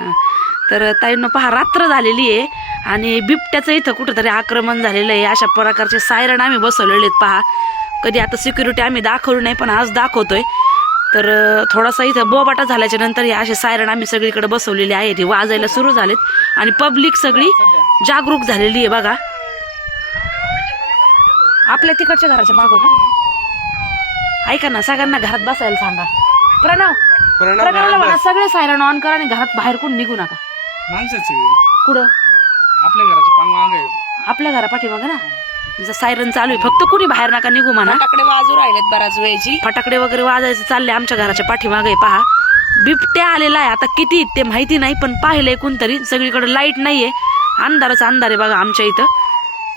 हां. तर ताईंना पहा रात्र झालेली आहे आणि बिबट्याचं इथं कुठंतरी आक्रमण झालेलं आहे. अशा प्रकारचे सायरन आम्ही बसवलेले आहेत पहा. कधी आता सिक्युरिटी आम्ही दाखवली नाही पण आज दाखवतोय. तर थोडासा इथं बोबाटा झाल्याच्यानंतर हे असे सायरन आम्ही सगळीकडे बसवलेले आहेत. हे वाजायला सुरू झालेत. आणि पब्लिक सगळी जागरूक झालेली आहे बघा. आपल्या तिकडच्या घराच्या मागं का? ऐका ना सगळ्यांना घरात बसायला सांगा. प्रणव! म्हणा सगळे सायरन ऑन करा आणि घरात बाहेर कोण निघू नका. सगळे कुठं? आपल्या घराच्या पांग मागे आपल्या घरा पाठीमागं ना? तुझं सायरन चालू आहे फक्त कुणी बाहेर नका निघू म्हणा. फटाकडे वाजू राहिलेत बऱ्याच वेळची. फटाकडे वगैरे वाजायचं चालले आमच्या घराच्या पाठीमागे पहा. बिबट्या आलेला आहे आता किती आहेत ते माहिती नाही पण पाहिलंय कोणतरी. सगळीकडे लाइट नाहीये. अंधारच अंधार आहे बघा आमच्या इथं.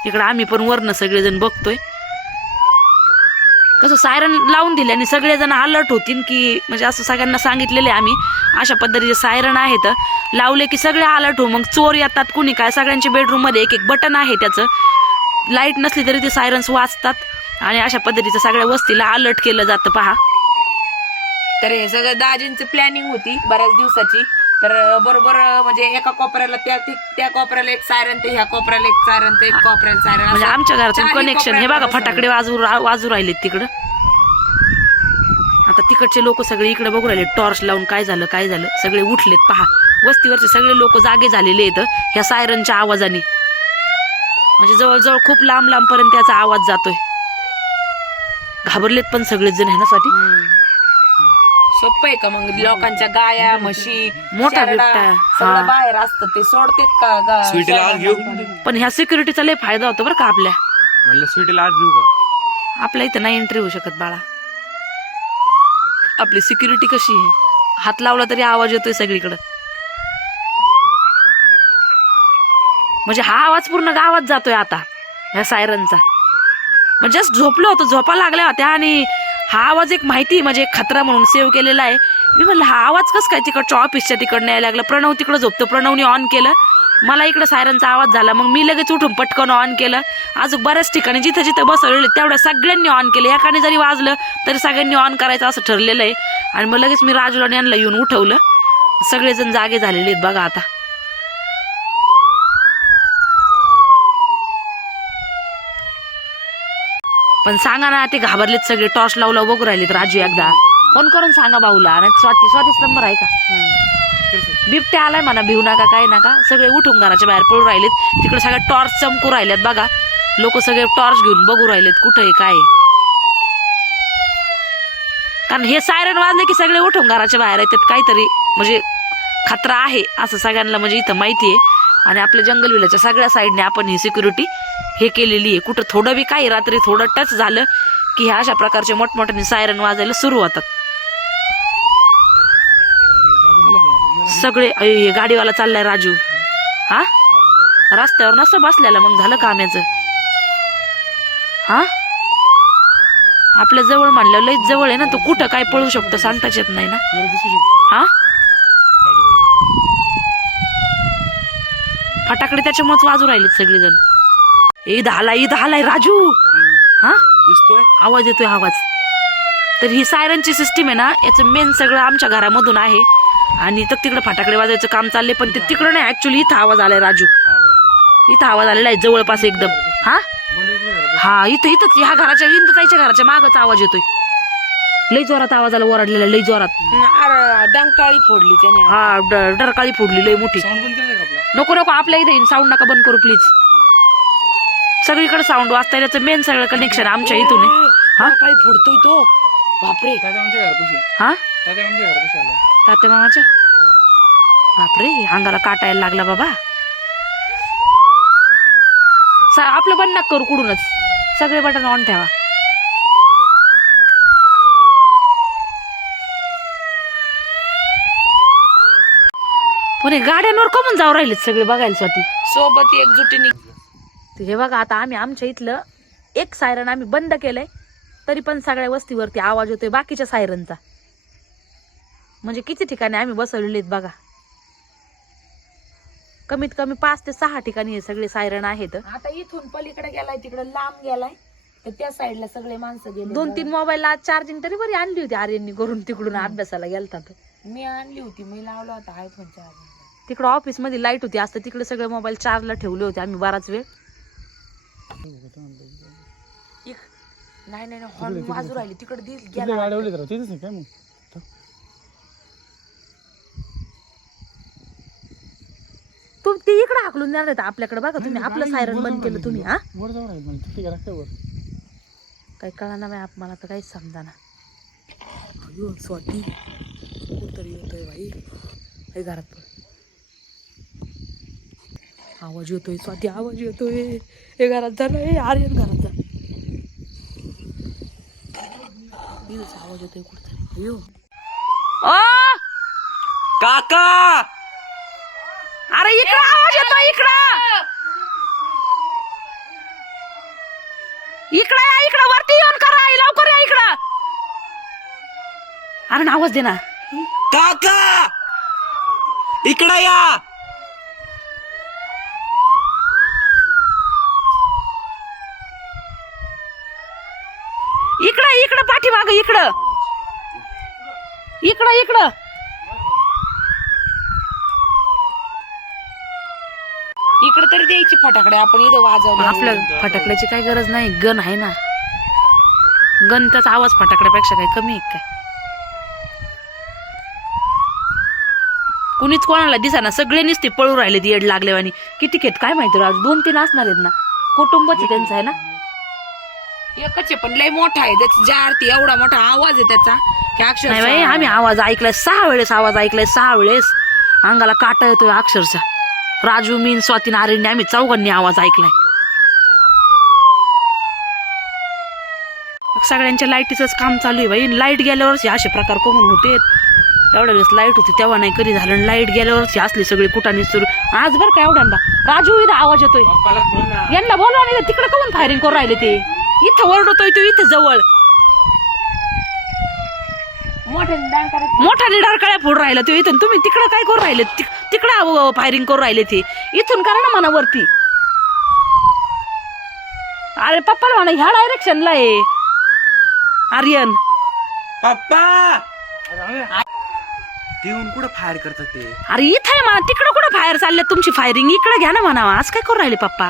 इकडं आम्ही पण वरनं सगळेजण बघतोय. कसं सायरन लावून दिले आणि सगळेजण अलर्ट होतील की म्हणजे असं सगळ्यांना सांगितलेले आम्ही. अशा पद्धतीचे सायरन आहेत लावले की सगळे अलर्ट हो मग चोर येतात कुणी काय सगळ्यांच्या बेडरूममध्ये एक एक बटन आहे त्याचं. लाइट नसली तरी ते सायरन्स वाचतात आणि अशा पद्धतीचं सगळ्या वस्तीला अलर्ट केलं जातं पहा. तर हे सगळं दाजींची प्लॅनिंग होती बऱ्याच दिवसाची. तर बरोबर म्हणजे एका कोपऱ्याला त्या त्या कोपऱ्याला एक सायरन ते ह्या कोपऱ्याला एक सायरन ते एक कोपऱ्याला सायरन म्हणजे आमच्या घरातून चारही कनेक्शन हे बघा कोपऱ्याला फटाकडे वाजू वाजू राहिलेत तिकडं. आता तिकडचे लोक सगळे इकडे बघू राहिले. टॉर्च लावून काय झालं काय झालं? सगळे उठलेत. पहा वस्तीवरचे सगळे लोक जागे झालेले आहेत ह्या सायरनच्या आवाजाने. म्हणजे जवळजवळ खूप लांब लांब पर्यंत त्याचा आवाज जातोय. घाबरलेत पण सगळेच जण ह्यासाठी सोपं आहे का मग? लोकांच्या गाया म्हशी मोठा शेरडा. हा. बाहेर असतं. ते सोडतेत का? गा- स्वीटीला आज घेऊ? पण ह्या सिक्युरिटीचा लय फायदा होतो बरं का आपल्या. म्हणलं स्वीटीला आज घेऊ का? आपल्या इथं नाही एंट्री होऊ शकत बाळा. आपली सिक्युरिटी कशी आहे? हात लावला तरी आवाज येतोय सगळीकडं. म्हणजे हा आवाज पूर्ण गावात जातोय आता ह्या सायरनचा म्हणजे जस्ट झोपलो होतो झोपा लागल्या होत्या आणि हा आवाज एक माहिती म्हणजे एक खतरा म्हणून सेव्ह केलेला आहे. मी म्हणलं हा आवाज कसं काय तिकडच्या ऑफिसच्या तिकडनं यायला लागला? प्रणव तिकडं झोपतो. प्रणवने ऑन केलं. मला इकडं सायरनचा आवाज झाला. मग मी लगेच उठून पटकन ऑन केलं. अजून बऱ्याच ठिकाणी जिथं जिथं बसवलेलं तेवढ्या सगळ्यांनी ऑन केलं. एकाने जरी वाजलं तरी सगळ्यांनी ऑन करायचं असं ठरलेलं आहे. आणि मग लगेच मी राजूला यांना येऊन उठवलं. सगळेजण जागे झालेले आहेत बघा आता. पण सांगा ना ते घाबरलेत सगळे. टॉर्च लावला बघू राहिलेत राजू एकदा. फोन करून सांगा भाऊला आणि स्वाती स्वातीच नंबर आहे का? बिबट्या आलाय म्हणा भिऊ नका काय नका. सगळे उठून घराच्या बाहेर पडून राहिलेत. तिकडे सगळ्या टॉर्च चमकू राहिल्यात बघा. लोक सगळे टॉर्च घेऊन बघू राहिलेत कुठं आहे काय कारण हे सायरन वाजले की सगळे उठून घराच्या बाहेर येतात. काहीतरी म्हणजे खतरा आहे असं सगळ्यांना म्हणजे इथं माहिती आहे. आणि आपल्या जंगल विलाच्या सगळ्या साईडने आपण ही सिक्युरिटी हे केलेली आहे. कुठं थोडं बी काही रात्री थोडं टच झालं की ह्या अशा प्रकारचे मोठमोठ्याने सायरन वाजायला सुरू होतात. सगळे अय, गाडीवाला चाललाय राजू. हा? रस्त्यावर नसतं बसलेला मग झालं कामाचं हा? आपल्या जवळ म्हणलं लईच जवळ आहे ना तो कुठं काय पळू शकतो सांगताच येत नाही ना. हा गाडीवाला. फटाकडे त्याच्यामुळेच वाजू राहिलेत सगळेजण. ईद आलाय ईद आलाय राजू. हा? दिसतोय? आवाज येतोय आवाज. तर ही सायरनची सिस्टीम आहे ना याचं मेन सगळं आमच्या घरामधून आहे. आणि तर तिकडे फटाकडे वाजायचं काम चाललंय पण ते तिकडं नाही ऍक्च्युली इथं आवाज आलाय राजू. इथं आवाज आलेला आहे जवळपास एकदम. हा. हा इथं इथंच ह्या घराच्या इंदुताईच्या घराच्या मागच आवाज येतोय. लई जोरात आवाज आला ओरडलेला लई जोरात. अरे, डंकाळी फोडली त्याने. हा डरकाळी फोडली लई मोठी. नको नको आपल्या इथे साऊंड नका बंद करू प्लीज सगळीकडे साऊंड वाजता त्याचं मेन सगळं कनेक्शन आमच्या इथून आहे. हा? डंकाळी फोडतोय तो? बापरे. तात्या आमच्या घरापाशी. हा? तात्या आमच्या घरापाशी आला तात्या मामाच्या? बापरे अंगाला काटा यायला लागला बाबा. सा- आपलं बंद नका करू कुडूनच सगळे बटन ऑन ठेवा. पण हे गाड्यांवर कमून जाऊ राहिलेत सगळे बघायला स्वाती. सोबत एकजुटीने हे बघा आता आम्ही आमच्या इथलं एक सायरन आम्ही बंद केलंय तरी पण सगळ्या वस्तीवरती आवाज येतोय बाकीच्या सायरनचा म्हणजे किती ठिकाणी आम्ही बसवलेले आहेत बघा. कमीत कमी पाच ते सहा ठिकाणी हे सगळे सायरन आहेत. आता इथून पलीकडे गेलाय तिकडे लांब गेलाय. तर त्या साईडला सगळे माणसं गेले दोन तीन मोबाईल आज चार्जिंग तरी बरी आणली होती आर्यननी करून तिकडून अभ्यासाला गेलता तर. मी आणली होती मी लावला होता आयफोन चार्जिंग तिकडं ऑफिसमध्ये लाइट होती असतं तिकडे सगळे मोबाईल चार्जला ठेवले होते आम्ही बराच वेळ. नाही नाही हॉर्न वाजू राहिली तिकडे दिल गेला तिथेच काय मग? तू. ते इकडे हाकलून आहेत आपल्याकडे बघा तुम्ही आपलं सायरन बंद केलं तुम्ही हा? वर राहील गेला काय वर? काही कळणार नाही आप मला तर काहीच समजा ना अयो स्वाती कुठतरी येतोय बाई. हे घरात पण आवाज येतोय स्वाती आवाज येतोय. हे घरात जा ना आर्यन घरात जा. आवाज येतोय कुठतरी. अयो. काका! अरे इकडं आवाज येतो इकडं! इकडं या इकडं वरती करा लवकर या इकडं. अरे ना आवाज दे ना. काका! इकडे या! इकडं इकडं पाठीमाग इकडं. इकडं इकडं. इकडे तरी द्यायची फटाकडे आपण इथं वाजवलं. आपलं फटाकड्याची काय गरज नाही गन आहे ना. गन त्याचा आवाज फटाकड्यापेक्षा काय कमी आहे काय कुणीच कोणाला दिसा ना सगळे नुसते पळू राहिले येड लागलेवानी किती खेत काय माहिती राव दोन तीन असणार आहेत ना. कुटुंबच त्यांचं आहे ना? एकच आहे पण लय मोठा आहे त्याची ज्या आरती एवढा मोठा आवाज आहे त्याचा. की नाही बाई अक्षर आम्ही आवाज ऐकलाय सहा वेळेस आवाज ऐकलाय सहा वेळेस. अंगाला काटा येतोय अक्षरशः. राजू मीन स्वाती नारिंडे आम्ही चौघांनी आवाज ऐकलाय. सगळ्यांच्या लाईटीचंच काम चालू आहे बाई. लाइट गेल्यावरच हे असे प्रकार कमून होते. एवढ्या वेळेस लाइट होती तेव्हा नाही कधी झालं लाइट गेल्यावरच असले सगळे कुठाने सुरू. आज बरं का एवढ्यांदा राजू इथं आवाज येतोय. यांना बोलवा नाही तिकडे कमून फायरिंग करून राहिले ते? इथं ओरडतोय तो इथं जवळ. मोठे मोठा निडारकळ्या फोड राहिला तो इथून. तुम्ही तिकडं काय करू राहिले? तिकडं फायरिंग करू राहिले ते. इथून करा ना म्हणा वरती अरे पप्पा म्हणा ह्या डायरेक्शनला आहे. आर्यन. पप्पा! देऊन कुठं फायर करतात ते? अरे इथं आहे म्हणा तिकडं कुठं फायर चालले तुमची फायरिंग इकडे घ्या ना म्हणावा आज काय करू राहिले पप्पा?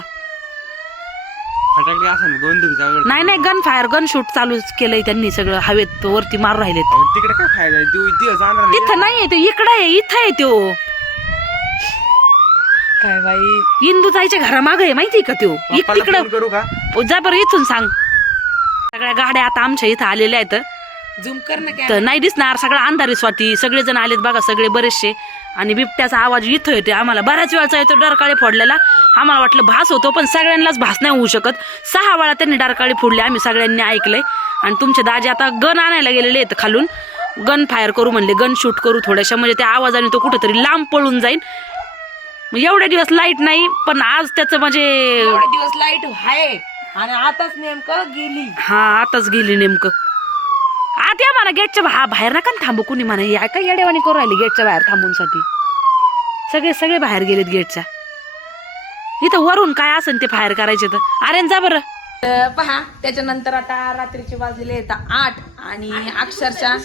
फटाकडे असं जावं नाही नाही गन फायर गन शूट चालू केलंय त्यांनी सगळं. हवेत वरती मारू राहिलेत. तिकडे काय फायर आहे जाणार नाही. तिथं नाहीये तो इकडे आहे इथं आहे तो. काय बाई? इंदू जायच्या घरामाग आहे माहितीये का तो? पप्पाला तिकडं करू का? जा बरं इथून सांग. सगळ्या गाड्या आता आमच्या इथं आलेल्या आहेत. झूम कर ना तर नाही दिसणार सगळं अंधारी स्वाती. सगळेजण आलेत बघा सगळे बरेचसे. आणि बिबट्याचा आवाज इथं येते आम्हाला बऱ्याच वेळचा येतो डरकाळी फोडलेला. आम्हाला वाटलं भास होतो पण सगळ्यांनाच भास नाही होऊ शकत. सहा वेळा त्यांनी डरकाळी फोडली आम्ही सगळ्यांनी ऐकलंय. आणि तुमचे दाजे आता गन आणायला गेलेले आहेत खालून. गन फायर करू म्हणले गन शूट करू थोड्याशा. म्हणजे त्या आवाजाने तो कुठेतरी लांब पळून जाईल मग एवढ्या दिवस लाइट नाही पण आज त्याचं म्हणजे एवढे दिवस लाइट आहे आणि आताच नेमकं गेली. हा आताच गेली नेमकं. आत या म्हणा गेटच्या बा- बाहेर नका ना थांबू कुणी म्हणा. या काय येडेवाणी करू राहिली गेटच्या बाहेर थांबून साठी सगळे सगळे बाहेर गेलेत गेटच्या. इथं वरून काय असेल ते फायर करायचे तर? अरे जा बरं. तर पहा त्याच्यानंतर आता रात्रीचे वाजलेले आहेत आठ आणि अक्षरशः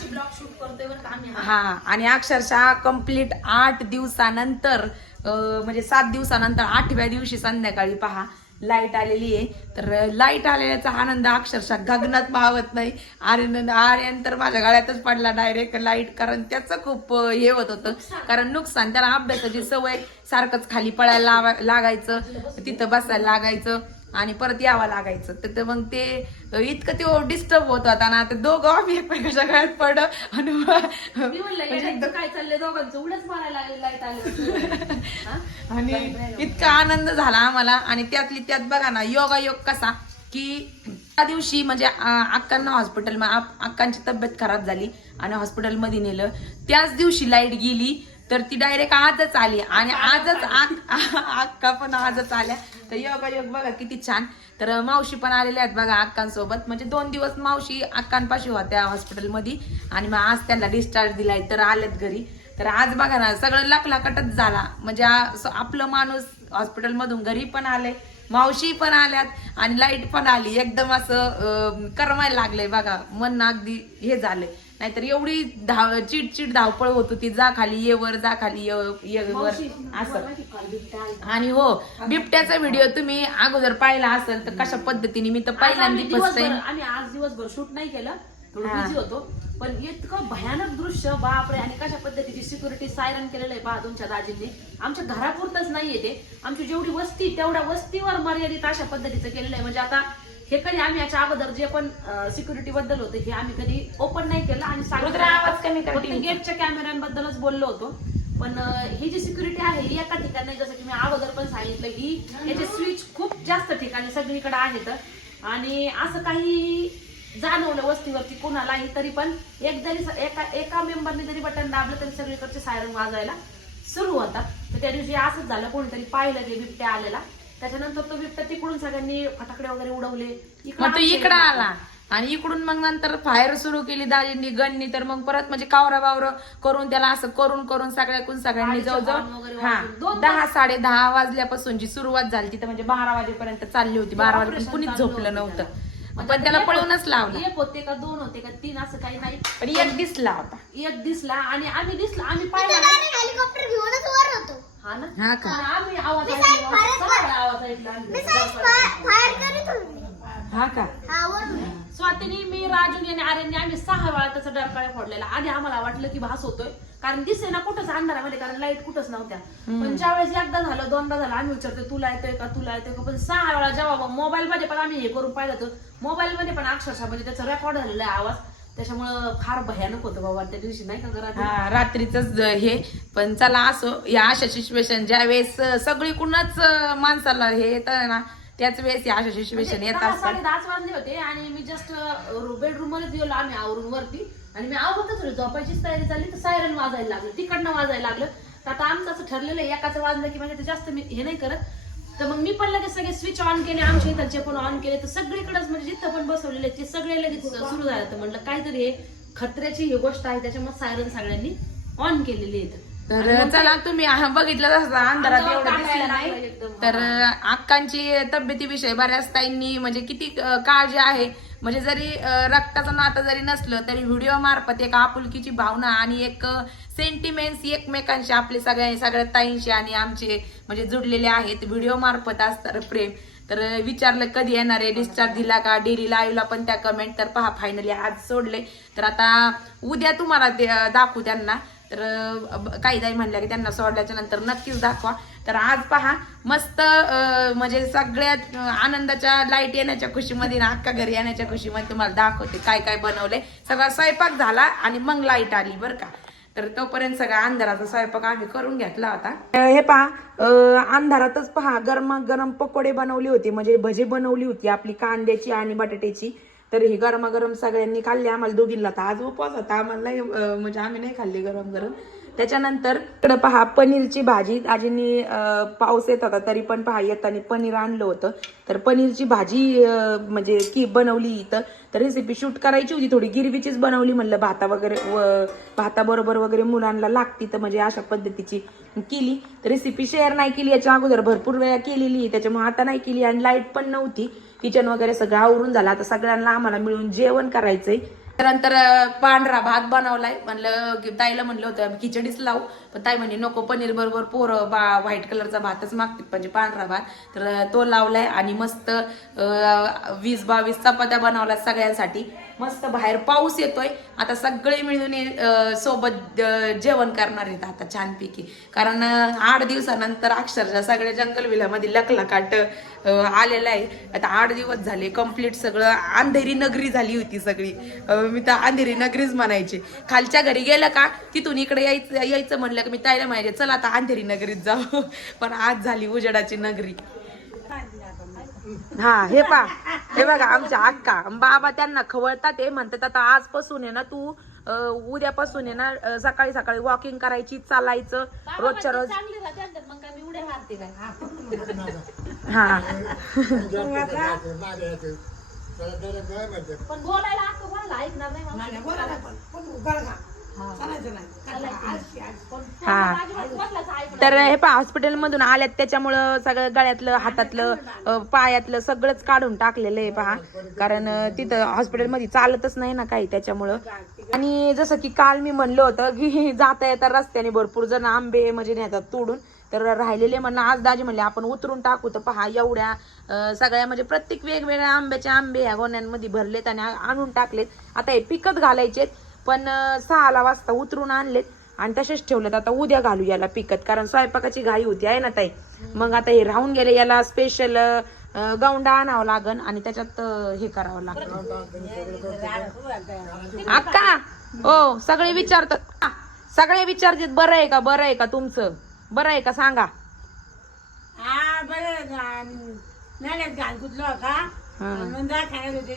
हा? आणि अक्षरशः कंप्लीट आठ दिवसानंतर अं, म्हणजे सात दिवसानंतर आठव्या दिवशी संध्याकाळी पहा लाइट आलेली आहे. तर लाइट आलेल्याचा आनंद अक्षरशः गगनात पाहत नाही. आर्यन आर्यन तर माझ्या गळ्यातच पडला डायरेक्ट लाइट कारण त्याचं खूप हे होत होतं. कारण नुकसान त्याला अभ्यासाची सवय सारखंच खाली पळायला लावा- लागायचं. तिथं बसायला लागायचं. आणि परत यावं लागायचं. तर ते मग ते इतकं ते डिस्टर्ब होत होता ना ते दोघं आम्ही एकमेकाच्या गळ्यात पड आणि इतका आनंद झाला आम्हाला. आणि त्यातली त्यात बघा ना योगा योग कसा की त्या दिवशी म्हणजे अक्कांना हॉस्पिटल अक्कांची तब्येत खराब झाली आणि हॉस्पिटलमध्ये नेलं. त्याच दिवशी लाइट गेली तर ती डायरेक्ट आजच आली. आणि आजच अक्का पण आजच आल्या. तर योगा योग बघा किती छान. तर मावशी पण आलेल्या आहेत बघा अक्कांसोबत. म्हणजे दोन दिवस मावशी अक्कांपाशी होत्या हॉस्पिटलमध्ये आणि मग आज त्यांना डिस्चार्ज दिलाय तर आल्यात घरी. तर आज बघा ना सगळं लकलाकटच झाला. म्हणजे असं आपलं माणूस हॉस्पिटलमधून घरी पण आले मावशी पण आल्यात आणि लाइट पण आली. एकदम असं करमायला लागलंय बघा. मन अगदी हे झालंय. नाहीतर एवढी धाव चिडचिड धावपळ होत होती. जा खाली ये वर जा खाली ये ये वर. असं. आणि हो बिबट्याचा व्हिडिओ तुम्ही अगोदर पाहिला असेल तर कशा पद्धतीने? मी तर पहिल्यांदा आम्ही फर्स्ट दिवसभर टाइम आम्ही आज दिवसभर शूट नाही केलं. थोडं. बिझी होतो. पण इतकं भयानक दृश्य बापरे आणि कशा पद्धतीची सिक्युरिटी सायरन केलेलं आहे पहा तुमच्या दाजींनी. आमच्या घरापुरतच नाहीये ते. आमची जेवढी वस्ती तेवढ्या वस्तीवर मर्यादित अशा पद्धतीचं केलेलं आहे. म्हणजे आता हे कधी आम्ही याच्या अगोदर जे पण सिक्युरिटी बद्दल होतं हे आम्ही कधी ओपन नाही केलं आणि आवाज कमी फक्त. गेटच्या कॅमेऱ्यांबद्दलच बोललो होतो. पण ही जी सिक्युरिटी आहे ही एका ठिकाणी जसं की मी अगोदर पण सांगितलं की याचे स्विच खूप जास्त ठिकाणी सगळीकडे आहेत. आणि असं काही जाणवलं वस्तीवरती कोणालाही तरी पण एक जरी एका एका मेंबरने जरी बटन दाबलं तरी सगळीकडचे सायरन वाजवायला सुरू होतात. तर त्या दिवशी असंच झालं कोणीतरी पाहिलं ते बिबट्या आलेला. त्याच्यानंतर तो बिबट्या तिकडून सगळ्यांनी फटाकडे वगैरे उडवले. इकडं मग तो आमच्या इकडं आला. आणि इकडून मग नंतर फायर सुरू केली दाजींनी गननी तर मग परत म्हणजे कावरा बावर करून त्याला असं करून करून सगळ्याकून सगळ्यांनी गाडीचे horn जवळजवळ वगैरे हा वाजून दोन दहा साडे दहा वाजल्यापासूनची सुरुवात झाली. तिथं म्हणजे बारा वाजेपर्यंत चालली होती. बारा वाजेपर्यंत कुणीच झोपलं होतं नव्हतं. पण त्याला एक पळूनच लावलं. एक होते का दोन होते का तीन असं काही नाही. पण एक दिसला होता. एक दिसला आणि आम्ही दिसला आम्ही पाहिला हेलिकॉप्टर घेऊनच वर होतो. हा ना? हा का? आणि आम्ही आवाज ऐकला सगळा आवाज ऐकला मी आम्ही. साईड फायर करीत होते. हा का? हा वरून स्वातीनी मी राजूनी आणि आर्यनने आम्ही सहा वेळा त्याचा डरकाळ्या फोडलेला. आधी आम्हाला वाटलं की भास होतोय. कारण दिसे ना कुठंच अंधारामध्ये कारण लाइट कुठंच नव्हत्या. पण ज्यावेळेस एकदा झालं दोनदा झालं आम्ही विचारतो तुला येतोय का तुला येतोय का? पण सहा वेळा जेव्हा मोबाईल मध्ये पण आम्ही हे करून पाहिलं तर मोबाईल मध्ये पण अक्षरशः म्हणजे त्याचा रेकॉर्ड झालेला आहे आवाज. त्याच्यामुळं फार भयानक होतं बाबा त्या दिवशी नाही का घरात? रात्रीच हे. पण चला असो या अशा सिच्युएशन ज्या वेळेस सगळीकडूनच माणसाला हे येतं ना त्याच वेळेस या अशा सिच्युएशन येत दहा असतात. साडे दहाच वाजले होते आणि मी जस्ट बेडरूम मध्येच गेलो आम्ही आवरून वरती. आणि मी आवरतच होते झोपायचीच तयारी झाली तर सायरन वाजायला लागलं तिकडनं वाजायला लागलं. तर आता आमचं असं ठरलेलं आहे एकाचं वाजलं की म्हणजे ते जास्त मी हे नाही करत. तर मग मी पण लगेच सगळे स्विच ऑन केले आमच्या इथलचे पण ऑन केले तर सगळीकडेच म्हणजे जिथं पण बसवलेले ते सगळे लगेच सुरू झालं. तर म्हणलं काहीतरी हे खतऱ्याची ही गोष्ट आहे त्याच्यामुळे सायरन सगळ्यांनी ऑन केलेली आहेत. तर चला तुम्ही हा बघितलं अंधारात एवढं दिसलं नाही. तर अक्कांची तब्येतीविषयी बऱ्याच ताईंनी म्हणजे किती काळजी आहे. म्हणजे जरी रक्ताचं नातं जरी नसलं तरी व्हिडिओ मार्फत एक आपुलकीची भावना आणि एक सेंटिमेंट्स एकमेकांशी आपले सगळ्या सगळ्या ताईंशी आणि आमचे म्हणजे जुडलेले आहेत. व्हिडिओ मार्फत असतात प्रेम. तर विचारलं कधी येणार आहे? डिस्चार्ज दिला का? डेली लाईव्हला पण त्या कमेंट तर पहा फायनली आज सोडले तर आता उद्या तुम्हाला ते दाखवू त्यांना. तर काही जाई म्हणल्या की त्यांना सोडल्याच्या नंतर नक्कीच दाखवा. तर आज पहा मस्त म्हणजे सगळ्यात आनंदाच्या लाइट येण्याच्या खुशीमध्ये ना अख्खा घरी येण्याच्या खुशीमध्ये तुम्हाला दाखवते काय काय बनवलंय. सगळा स्वयंपाक झाला आणि मग लाइट आली बरं का. तर तोपर्यंत सगळा अंधाराचा स्वयंपाक आम्ही करून घेतला होता. हे पहा अंधारातच पहा गरमा गरम पकोडे बनवले होते. म्हणजे भजी बनवली होती आपली कांद्याची आणि बटाट्याची. तर ही गरमागरम सगळ्यांनी खाल्ली आम्हाला दोघींना तर आज उपवास होता. आम्हाला नाही म्हणजे आम्ही नाही खाल्ली गरम गरम त्याच्यानंतर इकडं पहा पनीरची भाजी. आजींनी पाऊस येत होता तरी पण पहा येताना पनीर आणलं होतं. तर पनीरची भाजी म्हणजे की बनवली इथं. तर रेसिपी शूट करायची होती थोडी. गिरवीचीच बनवली म्हणलं. भाता वगैरे व- भाताबरोबर वगैरे मुलांना लागती तर म्हणजे अशा पद्धतीची केली. तर रेसिपी शेअर नाही केली. याच्या अगोदर भरपूर वेळा केलेली. त्याच्यामुळे आता नाही केली आणि लाइट पण नव्हती. किचन वगैरे सगळं आवरून झालं. आता सगळ्यांना आम्हाला मिळून जेवण करायचंय. त्यानंतर पांढरा भात बनवलाय. म्हणलं की ताईला म्हणलं होतं आम्ही खिचडीच लावू. पण ताई म्हणे नको पनीर बरोबर पोरं बा व्हाईट कलरचा भातच मागतात म्हणजे पांढरा भात. तर तो लावलाय आणि मस्त वीस बावीस चपात्या बनवल्या सगळ्यांसाठी. मस्त बाहेर पाऊस येतोय. आता सगळे मिळून सोबत जेवण करणार आहेत आता छानपैकी. कारण आठ दिवसानंतर अक्षरशः सगळ्या जंगल विल्यामध्ये लखलखाट आलेला आहे. आता आठ दिवस झाले कंप्लीट सगळं अंधेरी नगरी झाली होती सगळी. मी तर अंधेरी नगरीच म्हणायची. खालच्या घरी गेलं का तिथून इकडे यायचं यायचं म्हणलं की मी ताईला माहिती चला आता अंधेरी नगरीत जाऊ. पण आज झाली उजेडाची नगरी. हा हे पा हे बघा आमच्या अक्का बाबा त्यांना खवळतात ते म्हणतात आता आजपासून आहे ना तू अं, उद्यापासून आहे ना अं, सकाळी सकाळी वॉकिंग करायची चालायचं रोजच्या रोज. चांगली राहते मग काय मी उड्या मारते काय? हा. पण बोलायला असं कोणाला ऐकणार नाही मला. हा. तर हे पा हॉस्पिटलमधून आल्यात त्याच्यामुळं सगळं गळ्यातलं हातातलं अ, पायातलं सगळंच काढून टाकलेलं आहे पहा. कारण अ, तिथं हॉस्पिटलमध्ये चालतच नाही ना काही त्याच्यामुळं. आणि जसं की काल मी म्हणलं होतं की जाता येता रस्त्याने भरपूर जण आंबे म्हणजे नेतात तोडून. तर राहिलेले म्हणलं आज दाजी म्हणले आपण उतरून टाकू तर पहा एवढ्या अ, सगळ्या म्हणजे प्रत्येक वेगवेगळ्या आंब्याचे आंबे ह्या गोण्यांमध्ये भरलेत आणि आ- आणून टाकलेत. आता हे पिकत घालायचेत. पण सहाला वाजता उतरून आणलेत आणि तसेच ठेवलेत. आता उद्या घालू याला पिकत कारण स्वयंपाकाची घाई होती आहे ना ताई? मग आता हे राहून गेले याला स्पेशल गौंडा आणावं लागन आणि त्याच्यात हे करावं लागतं अक्का हो सगळे विचारतात. सगळे विचारतात बरं आहे का बरं आहे का तुमचं? बरं आहे का सांगा.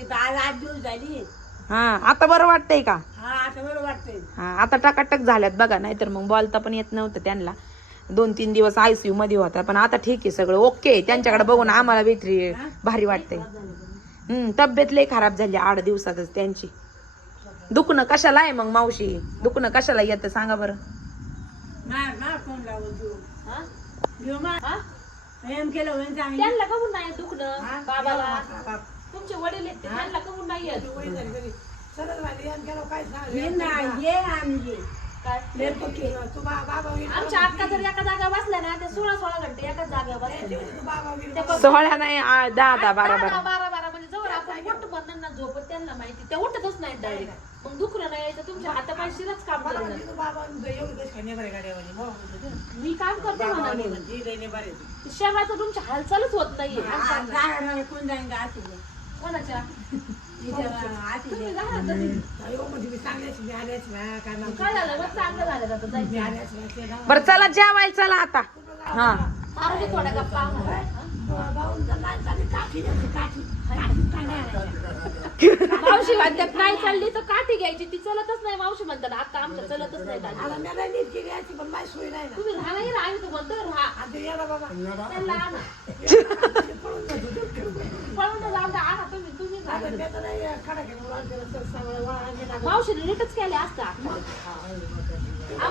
का आज आठ दिवस झाली. हा आता बरं वाटतंय का? हा आता बरं वाटतंय. हा आता टकाटक झाल्यात बघा नाहीतर मग बोलता पण येत नव्हतं त्यांना. दोन तीन दिवस आयसीयू मध्ये होता पण आता ठीक आहे सगळं ओके त्यांच्याकडे बघून आम्हाला वेगळी भारी वाटतंय. हम्म तब्येत लय खराब झाली आठ दिवसातच त्यांची. दुखणं कशाला आहे मग मावशी? दुखणं कशाला येतं सांगा बरं. त्यांना नाही दुखणं? बाबाला. तुमचे वडील आहेत ते, त्यांना कमून नाही ये ना ये आणि ये काय. आमच्या अक्का जर एका जागा बसल्या ना ते सोळा सोळा घंटे एकाच जागेवर बसल्या तू बाबा होईल. सोहळ्या नाही आ, दहा दहा बारा बारा बारा बारा म्हणजे जवळ आपण पोट बंधन झोपत त्यांना माहिती त्या उठतच नाही डायरेक्ट मग दुखणं नाही यायचं तुमच्या हातापाय शिरच काम करणार तू बाबा होईल. एवढी कशी काय नेबारे गाड्यावाली? हो, हो. मी काम करते बाबा म्हणा. म्हणजे. शरीराचं तुमच्या हालचालच होत नाहीये हा, कोण जाईन का? कोणाच्या आती तुम्ही. जा ना तरी. म्हणजे काय? काय झालं चांगलं झालं आता जायचं ते. बरं चला जेवायला चला आता हा मारू दे थोड्या गप्पा आम्हाला. मावशी म्हणतात नाही चालली तर काठी घ्यायची ती चलतच नाही मावशी म्हणतात आता आमच्या चलतच नाही दादी. तुम्ही राहा नाही राहा आम्ही तर म्हणतो राहा. त्यांना आणा पळून तर जाऊ द्या आणा तुम्ही तुम्ही जा. आता मी आता नाही, खडा घेऊन वळण केलं, तर सगळं वळण गेलं. मावशीने नीटच केले असता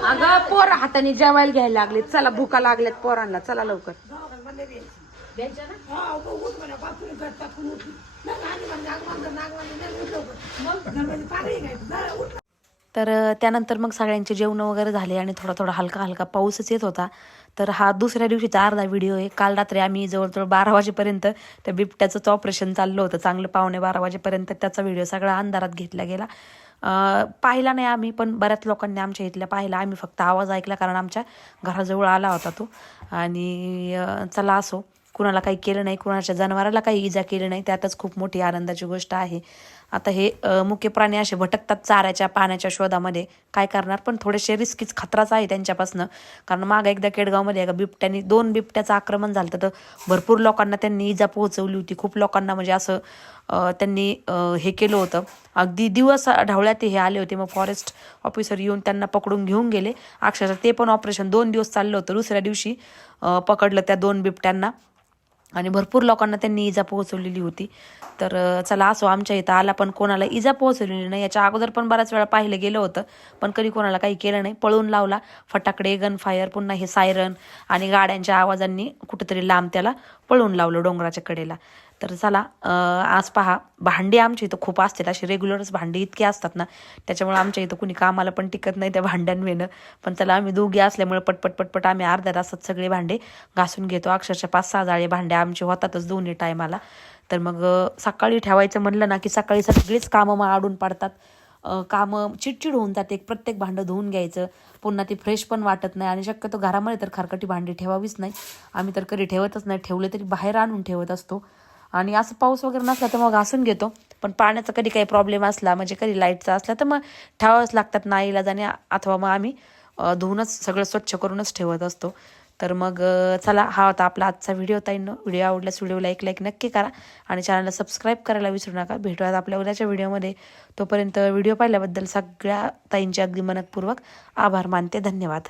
अगं पोर हाताने जेवायला घ्यायला लागले चला भुका लागल्यात पोरांना. चला लवकर. तर त्यानंतर मग सगळ्यांचे जेवण वगैरे झाले आणि थोडा थोडा हलका हलका पाऊसच येत होता. तर हा दुसऱ्या दिवशीचा अर्धा व्हिडिओ आहे. काल रात्री आम्ही जवळजवळ बारा वाजेपर्यंत त्या बिबट्याचंच ऑपरेशन चाललं होतं चांगलं पावणे बारा वाजेपर्यंत त्याचा व्हिडिओ सगळा अंधारात घेतला गेला. पाहिला नाही आम्ही पण बऱ्याच लोकांनी आमच्या इथल्या पाहिला. आम्ही फक्त आवाज ऐकला कारण आमच्या घराजवळ आला होता तो. आणि चला असो. कुणाला काही केलं नाही कुणाच्या जनावराला काही इजा केली नाही त्यातच खूप मोठी आनंदाची गोष्ट आहे. आता हे मुख्य प्राणी असे भटकतात चाऱ्याच्या पाण्याच्या शोधामध्ये. काय करणार? पण थोडेसे रिस्कीच खतराच आहे त्यांच्यापासनं. कारण मागं एकदा केडगावमध्ये एका बिबट्याने दोन बिबट्याचं आक्रमण झालं तर भरपूर लोकांना त्यांनी इजा पोहोचवली होती. खूप लोकांना म्हणजे असं त्यांनी हे केलं होतं. अगदी दिवस ढवळ्यात हे आले होते. मग फॉरेस्ट ऑफिसर येऊन त्यांना पकडून घेऊन गेले. अक्षरशः ते पण ऑपरेशन दोन दिवस चाललं होतं. दुसऱ्या दिवशी पकडलं त्या दोन बिबट्यांना. आणि भरपूर लोकांना त्यांनी इजा पोहोचवलेली होती. तर चला असो आमच्या इथं आला पण कोणाला इजा पोहोचवलेली नाही. याच्या अगोदर पण बऱ्याच वेळा पाहिलं गेलं होतं पण कधी कोणाला काही केलं नाही. पळून लावला फटाकडे गन फायर पुन्हा हे सायरन आणि गाड्यांच्या आवाजांनी कुठेतरी लांब त्याला पळून लावलं डोंगराच्या कडेला. तर चला आज पहा भांडी आमच्या इथं खूप असतात. अशी रेग्युलरच भांडी इतकी असतात ना त्याच्यामुळे आमच्या इथं कुणी कामाला पण टिकत नाही त्या भांड्यांवेनं पण चला आम्ही दोघी असल्यामुळे पटपट पटपट आम्ही अर्ध्या तासात सगळे भांडे घासून घेतो. अक्षरशः पाच सहा जाळे भांडे आमचे होतातच दोन्ही टायमाला. तर मग सकाळी ठेवायचं म्हणलं ना की सकाळी सगळीच कामं मग आडून पाडतात. कामं चिडचिड होऊन जाते. एक प्रत्येक भांडं धुवून घ्यायचं. पुन्हा ती फ्रेश पण वाटत नाही आणि शक्यतो घरामध्ये तर खरकटी भांडी ठेवावीच नाही. आम्ही तर कधी ठेवतच नाही. ठेवले तरी बाहेर आणून ठेवत असतो. आणि असं पाऊस वगैरे नसला तर मग घासून घेतो. पण पाण्याचा कधी काही प्रॉब्लेम असला म्हणजे कधी लाईटचा असला तर मग ठेवावंच लागतात नाईला आणि अथवा मग आम्ही धुवूनच सगळं स्वच्छ करूनच ठेवत असतो. तर मग चला हा होता आपला आजचा व्हिडिओ ताईंनो. व्हिडिओ आवडल्यास व्हिडिओला एक लाईक नक्की करा. आणि चॅनलला सबस्क्राईब करायला विसरू नका. भेटूयात आपल्या उद्याच्या व्हिडिओमध्ये तोपर्यंत व्हिडिओ पाहिल्याबद्दल सगळ्या ताईंचे अगदी मनपूर्वक आभार मानते. धन्यवाद.